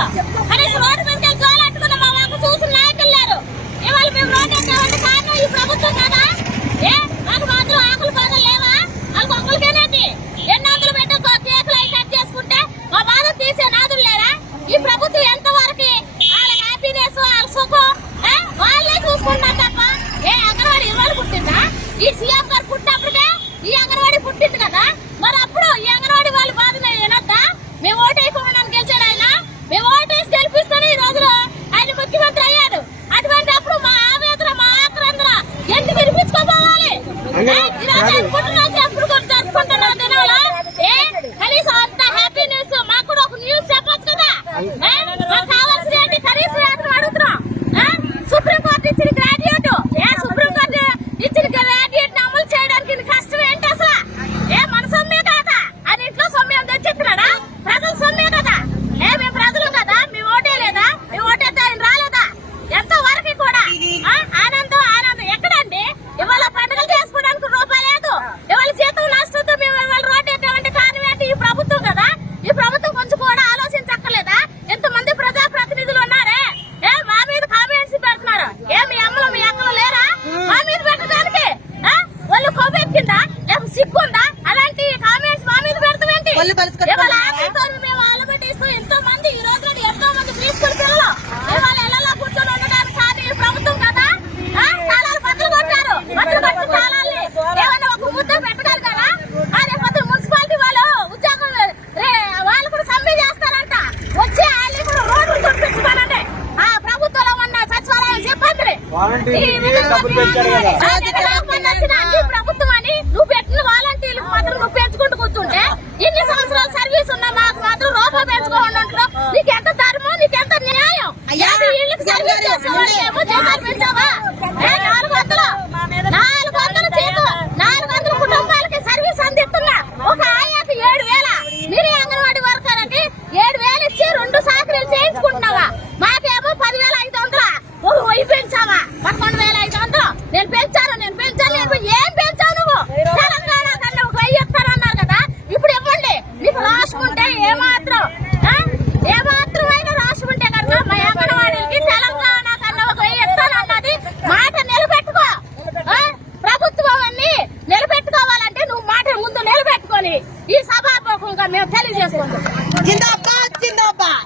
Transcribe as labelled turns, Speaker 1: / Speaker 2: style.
Speaker 1: ఊర్లో కనీసం రోడ్డు మా మాకు చూసిన నాయకులు లేరు. ఇవాళ మేము రోడ్డు ఎక్కామంటే కారణం ఈ కదా? ఏ? మాకు మాత్రం ఆకులు బాధలు లేవా? మాకు ఒక్కరికేనేది ఎన్నాదులు పెట్టే? కేకులు అయి చేసుకుంటే మా బాధ తీసే నాదులు లేరా? ఈ ప్రభుత్వం ఎంతవరకు వాళ్ళ హ్యాపీనెస్ వాళ్ళ సుఖం వాళ్ళే చూసుకుంటున్నారు తప్ప ఏ అంగన్వాడి ఇవాళ ఈ సీఎం గారు పుట్టినప్పుడే ఈ అంగన్వాడి పుట్టింది కదా? అంగ వాలంటీ డబ్బులు మాత్రం కూర్చుంటే ఇన్ని సంవత్సరాలు సర్వీస్ ఉన్నా మాకు సర్వీస్ చేసేవాళ్ళేమో జీతాలు ఏడు వేల. మీరు అంగన్వాడీ వర్కర్ ఏడు వేలు ఇచ్చి రెండు సాకరీలు చేయించుకుంటున్నావా? మాకు నువ్వు పోయి పెంచావా? పదకొండు వేల ఐదు వందలు. నేను పెంచాను నేను పెంచాను నేను ఏం పెంచావు నువ్వు? తెలంగాణ కన్నా ఒక వెయ్యి ఇస్తారన్నారు కదా? ఇప్పుడు ఇవ్వండి. నీకు రాసుకుంటే ఏమాత్రం ఏమాత్రమైన రాసుకుంటే కనుక మా అంగన్వాడీలకి తెలంగాణ కన్నా ఒక వెయ్యి ఇస్తానన్నది మాట నిలబెట్టుకో. ప్రభుత్వం అన్ని నిలబెట్టుకోవాలంటే నువ్వు మాట ముందు నిలబెట్టుకొని ఈ సభాపూర్వకంగా మేము తెలియజేసుకుంటాం
Speaker 2: జిందాబాద్. జిందాబాద్.